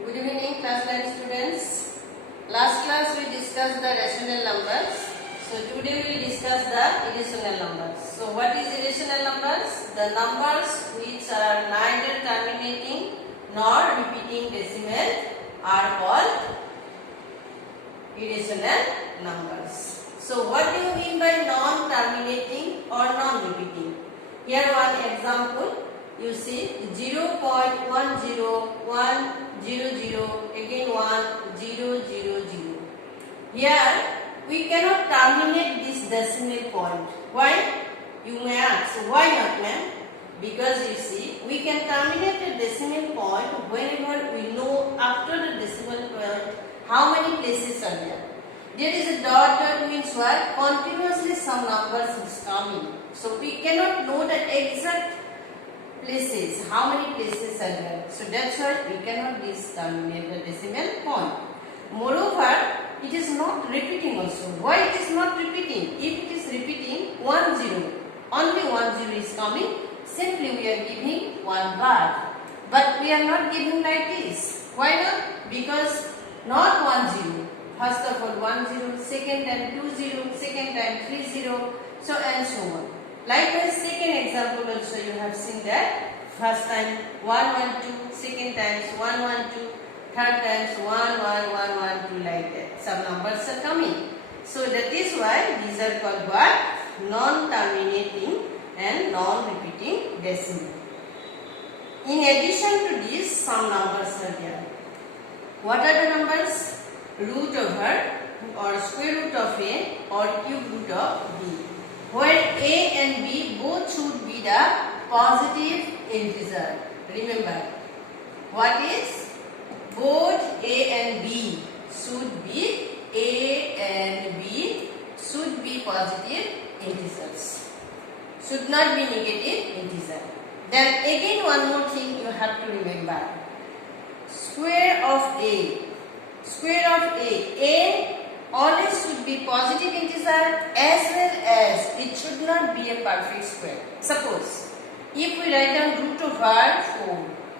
Good evening, class 9 students. Last class we discussed the rational numbers. So today we will discuss the irrational numbers. So what is irrational numbers? The numbers which are neither terminating nor repeating decimal are called irrational numbers. So what do you mean by non-terminating or non-repeating? Here one example. You see 0.10100 again 1000. Here we cannot terminate this decimal point. Why? You may ask, why not, ma'am? Because you see, we can terminate a decimal point whenever we know after the decimal point how many places are there. There is a dot means what? Continuously some numbers is coming. So we cannot know the exact places, how many places are there. So that's why we cannot terminate the decimal point. Moreover, it is not repeating also. Why it is not repeating? If it is repeating 10, only 10 is coming, simply we are giving one bar. But we are not giving like this. Why not? Because not 10. First of all 10, second time 20, second time 30, so and so on. Likewise, second example also you have seen that. First time 112, second times 112, third times 11112, like that. Some numbers are coming. So that is why these are called what? Non-terminating and non-repeating decimal. In addition to this, some numbers are there. What are the numbers? Root over or square root of A or cube root of B, where A and B both should be the positive integer. Remember, what is? Both A and B should be positive integers. Should not be negative integer. Then again one more thing you have to remember. Square of A. Square of A always should be positive integer as well as it should not be a perfect square. Suppose if we write down root over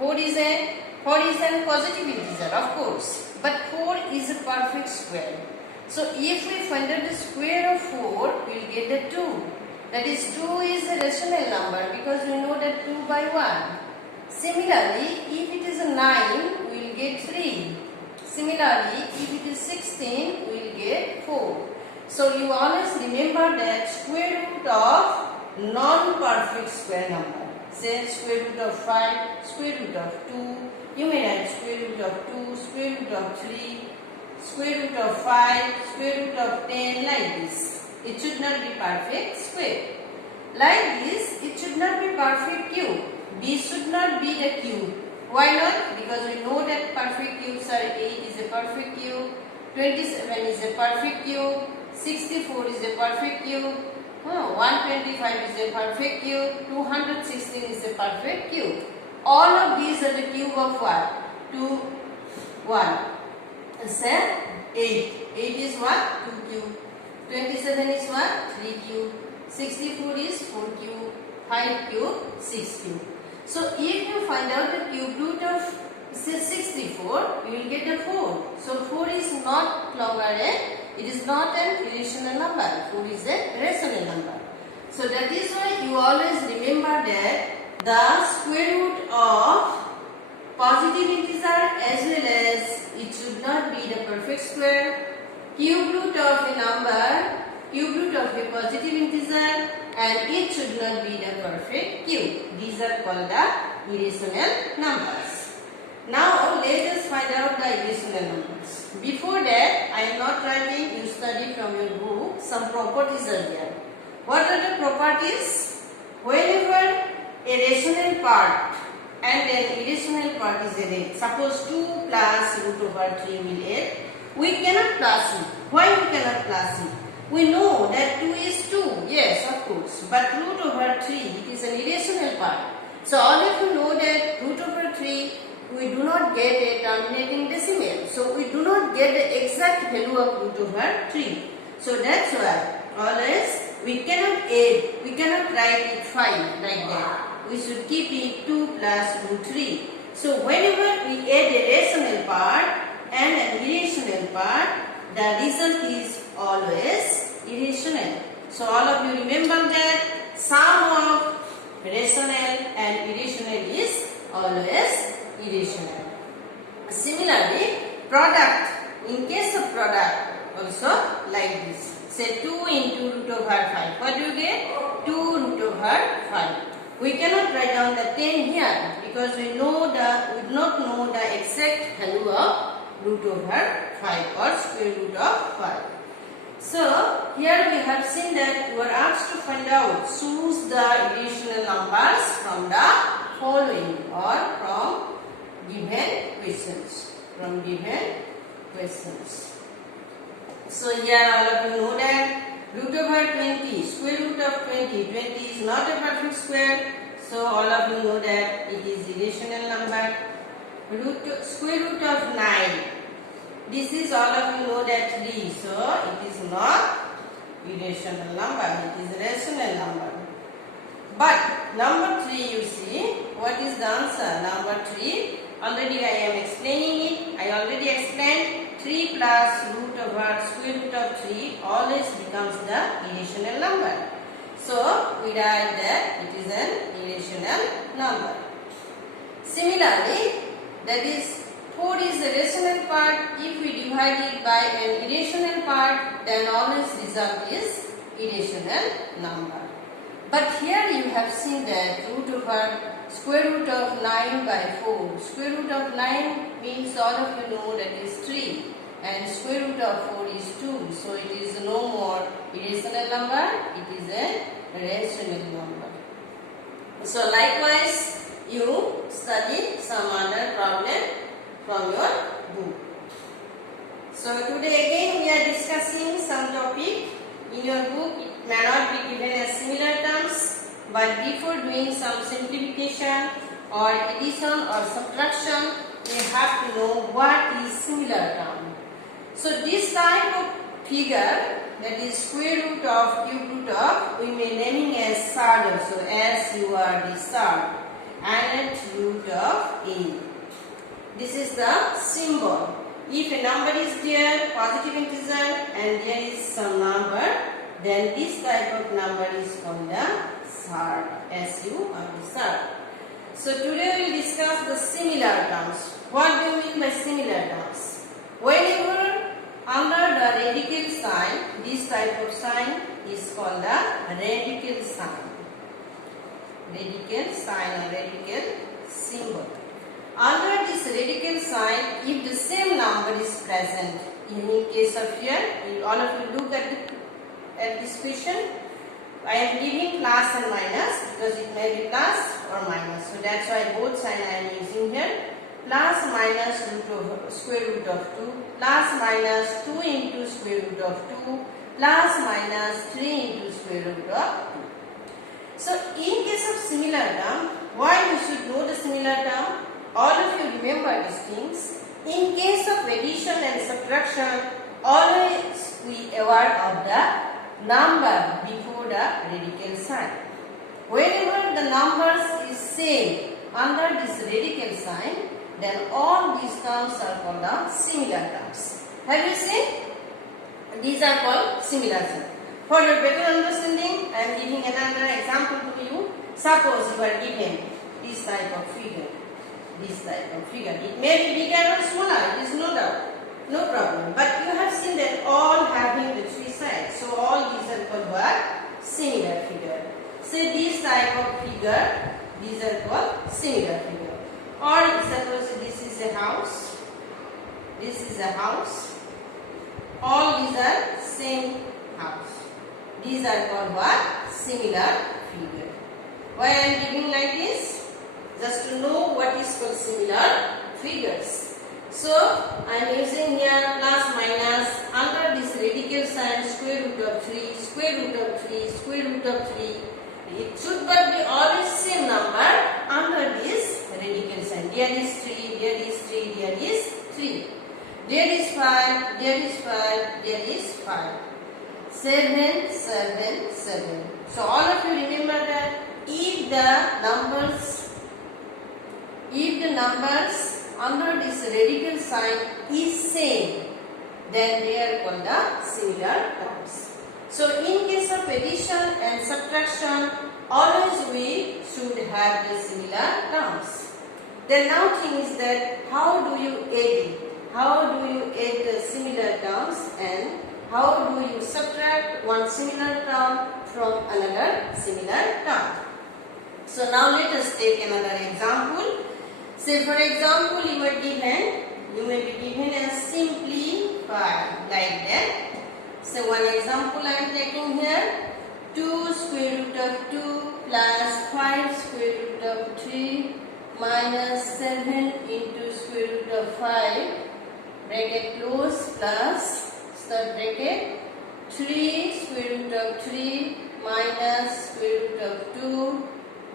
4 is a positive integer, of course, but 4 is a perfect square. So if we find out the square of 4, we will get the 2. That is 2 is a rational number because we know that 2 by 1. Similarly, if it is a 9, we will get 3. Similarly, if it is 16, we will get 4. So you always remember that square root of non-perfect square number. Say square root of 5, square root of 2. You may write square root of 2, square root of 3, square root of 5, square root of 10, like this. It should not be perfect square. Like this, it should not be perfect cube. B should not be the cube. Why not? Because we know that perfect cubes are 8 is a perfect cube, 27 is a perfect cube, 64 is a perfect cube, 125 is a perfect cube, 216 is a perfect cube. All of these are the cube of what? 2, 1. Say 8. 8 is what? 2 cube. 27 is what? 3 cube. 64 is 4 cube. 5 cube, 6 cube. So if you find out the cube root of say 64, you will get a 4. So 4 is not longer it is not an irrational number. 4 is a rational number. So that is why you always remember that the square root of positive integer as well as it should not be the perfect square, cube root of a number, cube root of a positive integer, and it should not be the perfect cube. These are called the irrational numbers. Now let us find out the irrational numbers. Before that, I am not writing, you study from your book. Some properties are there. What are the properties? Whenever a rational part and an irrational part is added, suppose 2 plus root over 3 will add, we cannot plus it. Why we cannot plus it? We know that 2 is 2, yes, of course, but root over 3, it is an irrational part. So all of you know that root over 3, we do not get a terminating decimal. So we do not get the exact value of root over 3. So that's why always we cannot add, we cannot write it 5 like that. We should keep it 2 plus root 3. So whenever we add a rational part and an irrational part, the result is always irrational. So all of you remember that sum of rational and irrational is always irrational. Similarly, product, in case of product also like this. Say 2 into root over 5. What do you get? 2 root over 5. We cannot write down the 10 here because we do not know the exact value of root over 5 or square root of 5. So here we have seen that you are asked to find out, choose the irrational numbers from the following or from given questions. So here all of you know that root over 20, square root of 20, 20 is not a perfect square. So all of you know that it is irrational number. Square root of 9. This is all of you know that 3. So it is not irrational number. It is rational number. But number 3, you see, what is the answer? Number 3, already I am explaining it. I already explained 3 plus root over square root of 3 always becomes the irrational number. So we write that it is an irrational number. Similarly, that is 4 is the rational part. If we divide it by an irrational part, then always result is irrational number. But here you have seen that root over square root of 9 by 4. Square root of 9 means all of you know that is 3. And square root of 4 is 2. So it is no more irrational number. It is a rational number. So likewise, you study some other problem from your book. So today again we are discussing some topic. In your book it may not be given as similar terms, but before doing some simplification or addition or subtraction, you have to know what is similar term. So this type of figure, that is square root of cube root of, we may naming as surd also, as you are the surd, and root of a. This is the symbol. If a number is there, positive integer, and there is some number, then this type of number is called the surd, SU or the surd. So today we will discuss the similar terms. What do you mean by similar terms? Whenever under the radical sign, this type of sign is called the radical sign. Radical sign or radical symbol. Under this radical sign, if the same number is present, in case of here, all of you look at this question. I am giving plus and minus because it may be plus or minus. So that's why both sign I am using here. Plus minus square root of 2, plus minus 2 into square root of 2, plus minus 3 into square root of 2. So in case of similar term, why we should know the similar term? All of you remember these things. In case of addition and subtraction, always we aware of the number before the radical sign. Whenever the numbers is same under this radical sign, then all these terms are called the similar terms. Have you seen? These are called similar terms. For your better understanding, I am giving another example to you. Suppose you are given this type of figure. This type of figure. It may be bigger or smaller, it is no doubt. No problem. But you have seen that all having the three sides. So all these are called what? Similar figure. So this type of figure, these are called similar figure. Or suppose this is a house. This is a house. All these are same house. These are called what? Similar figure. Why I am giving like this? Just to know what is called similar figures. So I am using here plus minus under this radical sign square root of 3, square root of 3, square root of 3. It should but be always same number under this radical sign. There is 3, there is 3, there is 3. There is 5, there is 5, there is 5. 7, 7, 7. So all of you remember that if the numbers under this radical sign is same, then they are called the similar terms. So in case of addition and subtraction, always we should have the similar terms. The now thing is that how do you add it? How do you add the similar terms and how do you subtract one similar term from another similar term? So now let us take another example. Say for example you may be given as simplify like that. So one example I am taking here, 2 square root of 2 plus 5 square root of 3 minus 7 into square root of 5 bracket close plus start bracket 3 square root of 3 minus square root of 2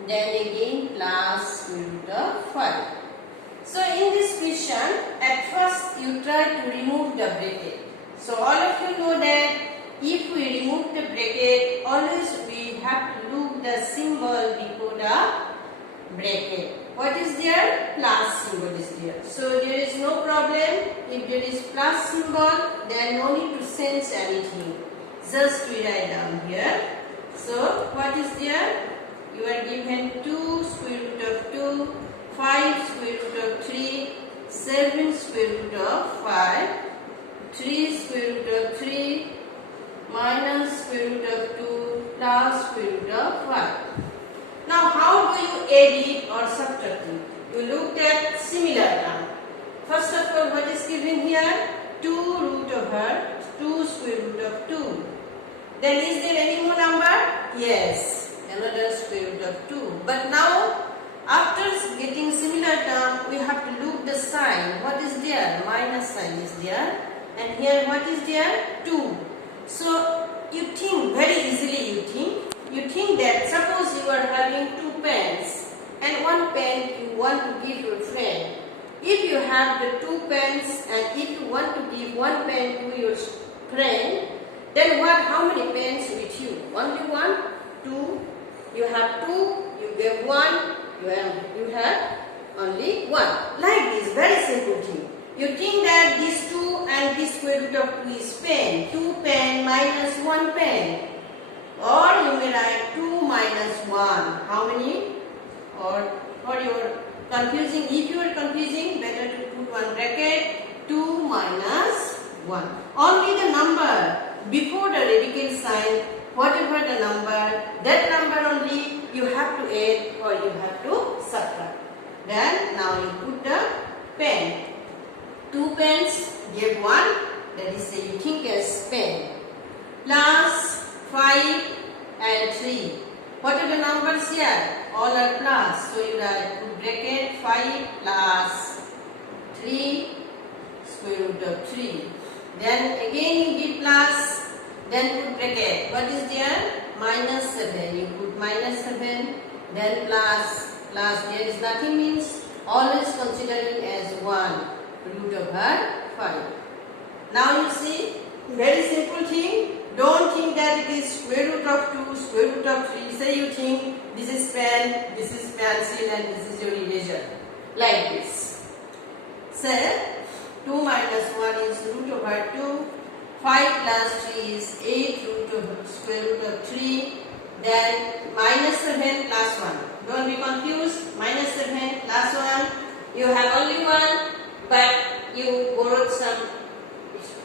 then again plus square root of 5. So in this question at first you try to remove the bracket. So all of you know that if we remove the bracket, always we have to look the symbol before the bracket. What is there? Plus symbol is there. So there is no problem. If there is plus symbol, then no need to change anything. Just we write down here. So what is there? You are given 2 square root of 2, 5 square root of 3, 7 square root of 5, 3 square root of 3 minus square root of 2 plus square root of 5. Now how do you add it or subtract it? You look at similar term. First of all, what is given here? 2 root over 2 square root of 2. Then is there any more number? Yes, another square root of 2. But now after getting similar term, we have to look the sign. What is there? Minus sign is there. And here what is there? 2. So you think very easily you think that suppose you are having 2 pens and 1 pen you want to give your friend. If you have the 2 pens and if you want to give 1 pen to your friend, then how many pens with you? Only 1, 2, you have 2, you give 1, you have only 1. Like this, very simple thing. You think that this 2 and this square root of 2 is pen. 2 pen minus 1 pen. Or you may write 2 minus 1. How many? Or for your confusing, if you are confusing, better to put one bracket. 2 minus 1. Only the number before the radical sign, whatever the number, that number only you have to add or you have to subtract. Then now you put the pen. 2 pens, give 1, that is you think as pen. Plus 5 and 3. What are the numbers here? All are plus. So you write put bracket 5 plus 3 square root of 3. Then again you give plus, then put bracket. What is there? Minus 7. You put minus 7, then plus. There is nothing means always considering as 1 root over 5. Now you see, very simple thing. Don't think that it is square root of 2, square root of 3. Say you think this is pen, this is pencil and this is your eraser. Like this. Say 2 minus 1 is root over 2. 5 plus 3 is 8 root over square root of 3. Then minus 7 plus 1. Don't be confused. Minus 7 plus 1. You have only 1, but you borrowed some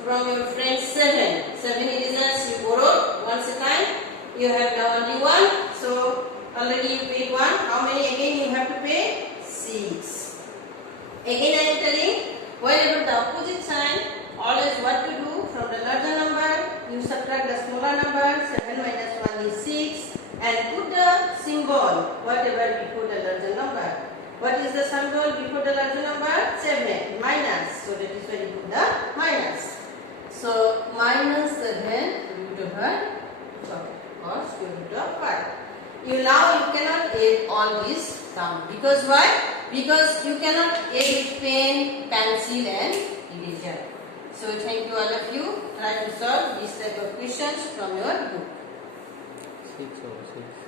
from your friend 7. 7 erasers you borrowed once a time. You have now only 1. So already you paid 1. How many again you have to pay? 6. Again I am telling, whenever the opposite sign, always what to do? From the larger number, you subtract the smaller number. 7 minus 1 is 6. And put the symbol, whatever before the larger number. What is the symbol before the larger number? 7. Minus. So that is why you put the minus. So minus 7 root over 5 or square root of 5. You cannot add all this term. Because why? Because you cannot add with pen, pencil and eraser. So thank you all of you. Try to solve this type of questions from your book. 6 over 6.